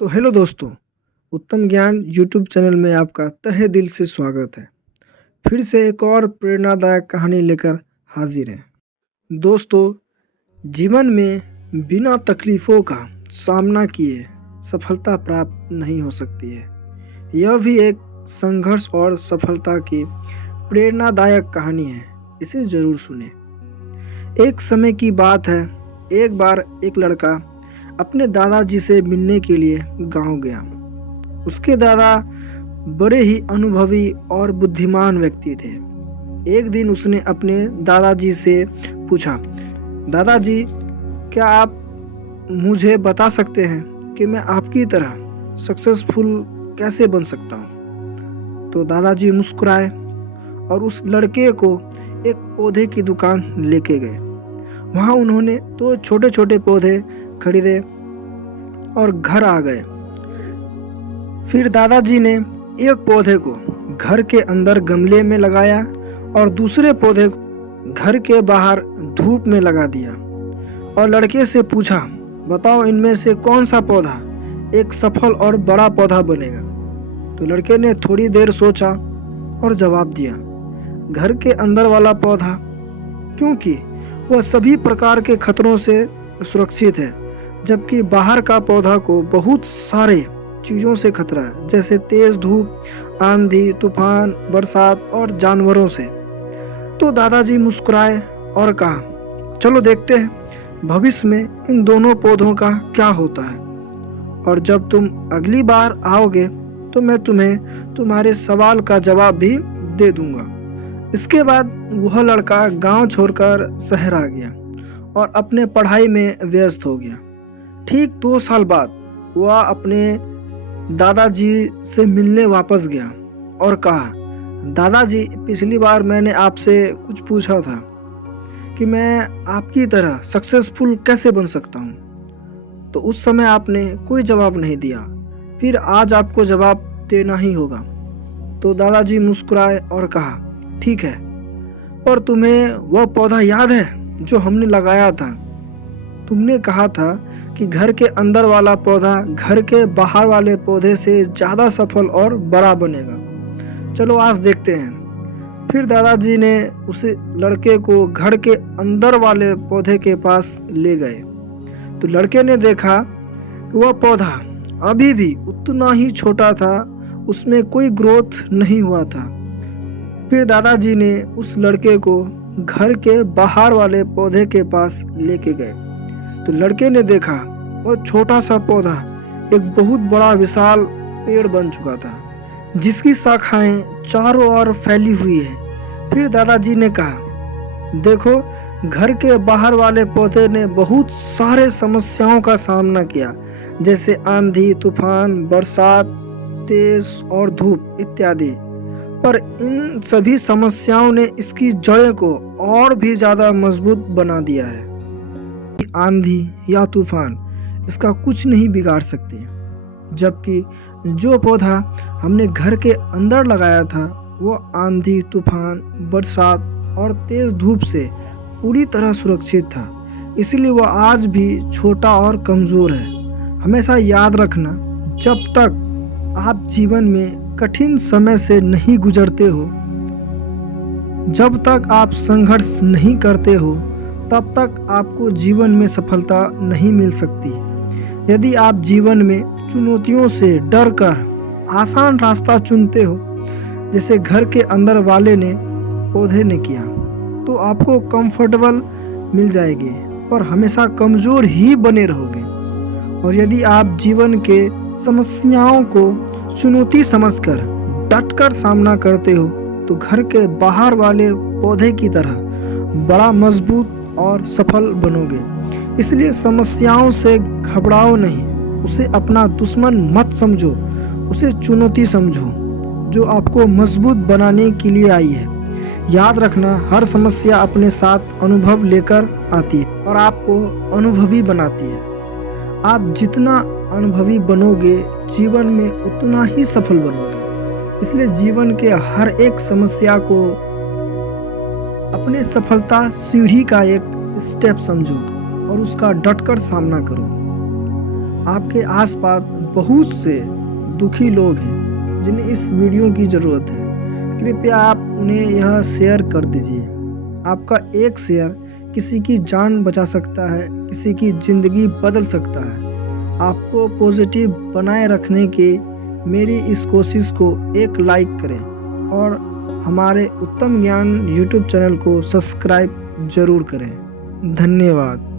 तो हेलो दोस्तों, उत्तम ज्ञान यूट्यूब चैनल में आपका तहे दिल से स्वागत है। फिर से एक और प्रेरणादायक कहानी लेकर हाजिर हैं। दोस्तों, जीवन में बिना तकलीफ़ों का सामना किए सफलता प्राप्त नहीं हो सकती है। यह भी एक संघर्ष और सफलता की प्रेरणादायक कहानी है। इसे ज़रूर सुनें। एक समय की बात है, एक बार एक लड़का अपने दादाजी से मिलने के लिए गांव गया। उसके दादा बड़े ही अनुभवी और बुद्धिमान व्यक्ति थे। एक दिन उसने अपने दादाजी से पूछा, दादाजी, क्या आप मुझे बता सकते हैं कि मैं आपकी तरह सक्सेसफुल कैसे बन सकता हूँ? तो दादाजी मुस्कुराए और उस लड़के को एक पौधे की दुकान लेके गए। वहाँ उन्होंने 2 छोटे छोटे पौधे खरीदे और घर आ गए। फिर दादाजी ने एक पौधे को घर के अंदर गमले में लगाया और दूसरे पौधे को घर के बाहर धूप में लगा दिया और लड़के से पूछा, बताओ इनमें से कौन सा पौधा एक सफल और बड़ा पौधा बनेगा? तो लड़के ने थोड़ी देर सोचा और जवाब दिया, घर के अंदर वाला पौधा, क्योंकि वह सभी प्रकार के खतरों से सुरक्षित है, जबकि बाहर का पौधा को बहुत सारे चीज़ों से खतरा है, जैसे तेज़ धूप, आंधी, तूफान, बरसात और जानवरों से। तो दादाजी मुस्कुराए और कहा, चलो देखते हैं भविष्य में इन दोनों पौधों का क्या होता है, और जब तुम अगली बार आओगे तो मैं तुम्हें तुम्हारे सवाल का जवाब भी दे दूंगा। इसके बाद वह लड़का गांव छोड़कर शहर आ गया और अपने पढ़ाई में व्यस्त हो गया। ठीक 2 साल बाद वह अपने दादाजी से मिलने वापस गया और कहा, दादाजी, पिछली बार मैंने आपसे कुछ पूछा था कि मैं आपकी तरह सक्सेसफुल कैसे बन सकता हूँ। तो उस समय आपने कोई जवाब नहीं दिया। फिर आज आपको जवाब देना ही होगा। तो दादाजी मुस्कुराए और कहा, ठीक है, पर तुम्हें वह पौधा याद है जो हमने लगाया था? तुमने कहा था कि घर के अंदर वाला पौधा घर के बाहर वाले पौधे से ज़्यादा सफल और बड़ा बनेगा। चलो आज देखते हैं। फिर दादाजी ने उस लड़के को घर के अंदर वाले पौधे के पास ले गए। तो लड़के ने देखा कि वह पौधा अभी भी उतना ही छोटा था, उसमें कोई ग्रोथ नहीं हुआ था। फिर दादाजी ने उस लड़के को घर के बाहर वाले पौधे के पास लेके गए। तो लड़के ने देखा वह छोटा सा पौधा एक बहुत बड़ा विशाल पेड़ बन चुका था, जिसकी शाखाएं चारों ओर फैली हुई है। फिर दादाजी ने कहा, देखो, घर के बाहर वाले पौधे ने बहुत सारे समस्याओं का सामना किया, जैसे आंधी, तूफान, बरसात, तेज और धूप इत्यादि, पर इन सभी समस्याओं ने इसकी जड़ें को और भी ज़्यादा मजबूत बना दिया है। आंधी या तूफान इसका कुछ नहीं बिगाड़ सकते, जबकि जो पौधा हमने घर के अंदर लगाया था वो आंधी, तूफान, बरसात और तेज धूप से पूरी तरह सुरक्षित था। इसलिए वह आज भी छोटा और कमज़ोर है। हमेशा याद रखना, जब तक आप जीवन में कठिन समय से नहीं गुजरते हो, जब तक आप संघर्ष नहीं करते हो, तब तक आपको जीवन में सफलता नहीं मिल सकती। यदि आप जीवन में चुनौतियों से डर कर आसान रास्ता चुनते हो, जैसे घर के अंदर वाले ने पौधे ने किया, तो आपको कंफर्टेबल मिल जाएगी, पर हमेशा कमज़ोर ही बने रहोगे। और यदि आप जीवन के समस्याओं को चुनौती समझकर डटकर सामना करते हो, तो घर के बाहर वाले पौधे की तरह बड़ा, मजबूत और सफल बनोगे। इसलिए समस्याओं से घबराओ नहीं, उसे अपना दुश्मन मत समझो, उसे चुनौती समझो जो आपको मजबूत बनाने के लिए आई है। याद रखना, हर समस्या अपने साथ अनुभव लेकर आती है और आपको अनुभवी बनाती है। आप जितना अनुभवी बनोगे, जीवन में उतना ही सफल बनोगे। इसलिए जीवन के हर एक समस्या को अपने सफलता सीढ़ी का एक स्टेप समझो और उसका डटकर सामना करो। आपके आसपास बहुत से दुखी लोग हैं जिन्हें इस वीडियो की ज़रूरत है। कृपया आप उन्हें यह शेयर कर दीजिए। आपका एक शेयर किसी की जान बचा सकता है, किसी की ज़िंदगी बदल सकता है। आपको पॉजिटिव बनाए रखने के मेरी इस कोशिश को एक लाइक करें और हमारे उत्तम ज्ञान यूट्यूब चैनल को सब्सक्राइब ज़रूर करें। धन्यवाद।